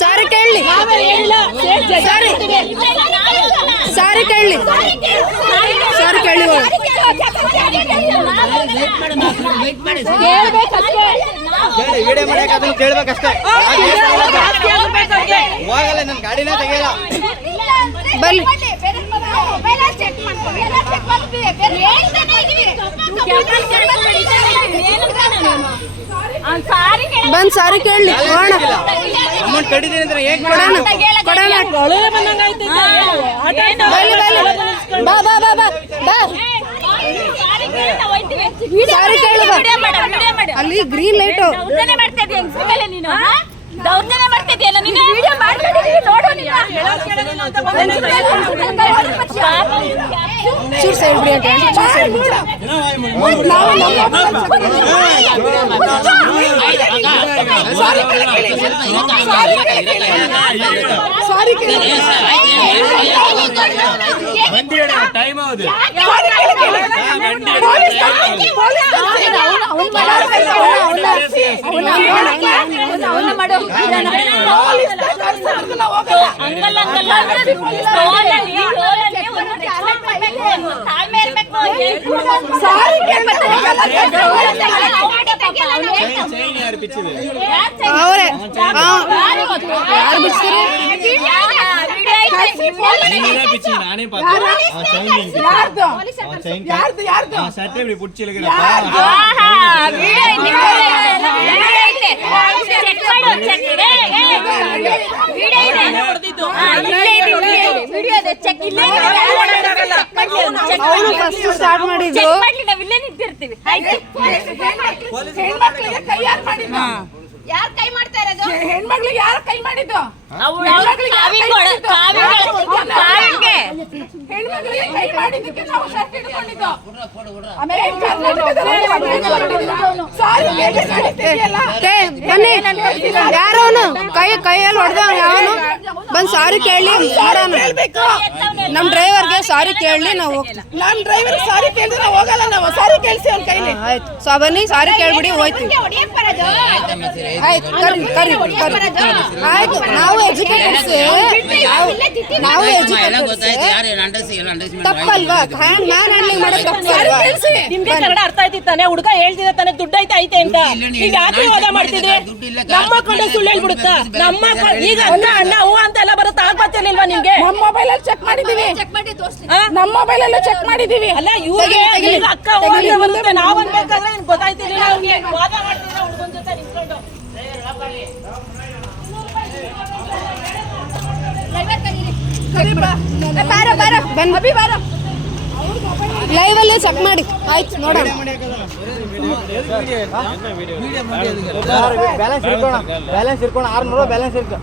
ಸಾರಿ ಕೇಳಿ ಸಾರಿ ಕೇಳಿ ಸಾರಿ ಕೇಳಿ ವಿಡಿಯೋ ಮಾಡಕ್ಕೆ ಅದನ್ನು ಕೇಳ್ಬೇಕಷ್ಟೇ. ಹೋಗಲ್ಲ, ನನ್ನ ಗಾಡಿನೇ ತೆಗಿಯಲ್ಲ. ಬಲ್ಲಿ ಬಂದ್ ಸಾರಿ ಕೇಳಿ ಅಮೌಂಟ್ ಕಡಿದೀನಿ ಅಂದ್ರೆ ಹೇಗೆ ಕೊಡೋಣ ಬಾ ಬಾ ಬಾ ಬಾ ಬಾ ಸಾರಿ ಕೇಳು ಅಲ್ಲಿ ಗ್ರೀನ್ ಲೈಟ್ ದೌರ್ಜನ್ಯ ಮಾಡ್ತಿದ್ಯಲ್ಲ ನೀನು. ವಿಡಿಯೋ ಮಾಡ್ತಿದ್ದೀವಿ ನೋಡು ನೀನು. ಚೂರ್ ಸೈಡ್ ಬಿಡಿ ಅಂತ ಚೂರ್ ಸೈಡ್ ಬಿಡಿ. ಸಾರಿ ಟೈಮ್ ಆಗುದು. ಅವರೇ ಯಾರು ಬಿಡ್ತೀರಿ? ಅವರು ಫಸ್ಟ್ ಸ್ಟಾರ್ಟ್ ಮಾಡಿದ್ರು. ಯಾರು ಕೈ ಮಾಡ್ತಾ ಇರೋದು? ಹೆಣ್ಮಕ್ಳಿಗೆ ಯಾರು ಕೈ ಮಾಡಿದ್ದು? ಹೆಣ್ಮಕ್ಳಿಗೆ ಕೈ ಮಾಡಿದ್ದಕ್ಕೆ ನಾವು ಶರ್ಟ್ ಹಿಡ್ಕೊಂಡಿದ್ದು. ಆಮೇಲೆ ಯಾರು ಅವನು ಕೈಯಲ್ಲಿ ಹೊಡೆದ ಅವನು ಬಂದ್ ಸಾರಿ ಕೇಳಿ ಮಾಡೋಣ. ನಮ್ ಡ್ರೈವರ್ಗೆ ಸಾರಿ ಕೇಳಿ ನಾವು ನಮ್ ಡ್ರೈವರ್ ಸಾರಿ ಕೇಳಿದ್ರೆ ನಾವು ಹೋಗಲ್ಲ. ನಾವು ಸಾರಿ ಕೇಳಿಸಿ ಅವ್ನ ಕೈಲಿ. ಆಯ್ತು ಸೊ ಬನ್ನಿ ಸಾರಿ ಕೇಳ್ಬಿಡಿ ಹೋಯ್ತೀವಿ. ಆಯ್ತು ಕರಿ ಕರಿ ಕರಿ ಆಯ್ತು. ನಾವು ಎಜುಕೇಟೆಡ್ಸ್ ತಪ್ಪಲ್ವಾ? ಹ್ಯಾಂಗ್ ಮ್ಯಾನ್ ಹ್ಯಾಂಡ್ಲಿಂಗ್ ಮಾಡೋದು ತಪ್ಪಲ್ವಾ? ನಿಮ್ಗೆ ಕನ್ನಡ ಅರ್ಥ ಆಯ್ತಿತ್ತಾನೆ? ಹುಡುಗ ಹೇಳ್ತಿದ್ದ ತಾನೆ ದುಡ್ಡು ಐತೆ ಅಂತ. ಈಗ ಯಾಕೆ ವಾದ ಮಾಡ್ತಿದ್ರಿ? ನಮ್ಮ ಕಡೆ ಸುಳ್ಳು ಹೇಳ್ಬಿಡುತ್ತಾ? ನಮ್ಮ ಈಗ ಅಣ್ಣ ಅಣ್ಣ ಹೂ ಅಂತೆಲ್ಲ ಬರುತ್ತೆ. ಆಗ್ಬತ್ತಿರ್ಲಿಲ್ವಾ ನಿಮ್ಗೆ? ನಮ್ಮ ಮೊಬೈಲ್ ಅಲ್ಲಿ ಚೆಕ್ ಮಾಡಿದೀವಿ. ನಮ್ಮ ಮೊಬೈಲ್ ಅಲ್ಲೂ ಚೆಕ್ ಮಾಡಿದೀವಿ. ಅಲ್ಲ ಇವ್ರಿಗೆ ಅಕ್ಕ ಬರುತ್ತೆ. ನಾವ್ ಅನ್ಬೇಕಾದ್ರೆ ಗೊತ್ತಾಯ್ತಿರ್ಲಿಲ್ಲ. ಅವ್ರಿಗೆ ವಾದ ಮಾಡ್ತಿದ್ರ ಹುಡುಗನ ಜೊತೆ ನಿಂತ್ಕೊಂಡು. ಲೈವ್ ಅಲ್ಲೇ ಚೆಕ್ ಮಾಡಿ. ಆಯ್ತು ನೋಡೋಣ. ಬ್ಯಾಲೆನ್ಸ್ ಇರ್ಕೊಂಡು 600 ಬ್ಯಾಲೆನ್ಸ್ ಇರ್ಕ.